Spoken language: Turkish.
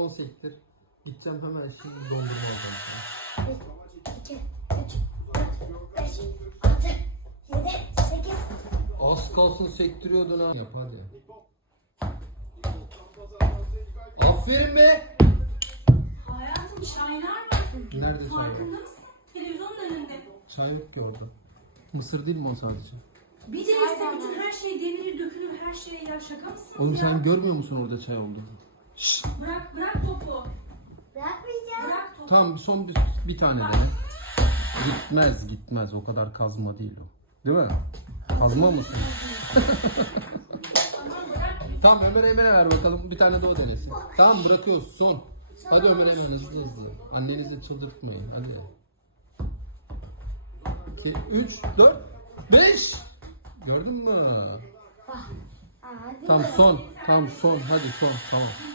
10 sektir. Gideceğim hemen şimdi dondurma alacağım sana. 1, 2, 3, 4, 5, 6, 7, 8. Az kalsın sektiriyordun ha. Yap hadi. Aferin be. Hayatım çaylar var. Nerede? Farkında mısın? Televizyonun önünde. Çay yok ki orada. Mısır değil mi o sadece? Bir değilse bütün her şey devirir dökülür her şey ya şaka mısınız Oğlum ya? sen görmüyor musun orada çay olduğunu? Şşt. Bırak bırak Tamam son bir, bir tane dene. Gitmez gitmez o kadar kazma değil o. Değil mi? Kazma mısın? Tamam Ömer Eymen'e ver bakalım bir tane de o denesin. Tamam bırakıyoruz son. Hadi Ömer Eymen hızlı hızlı. Annenizi çıldırtmayın hadi. 2, 3, 4, 5. Gördün mü? Hadi. Tamam son. Tamam son. Hadi son. Tamam.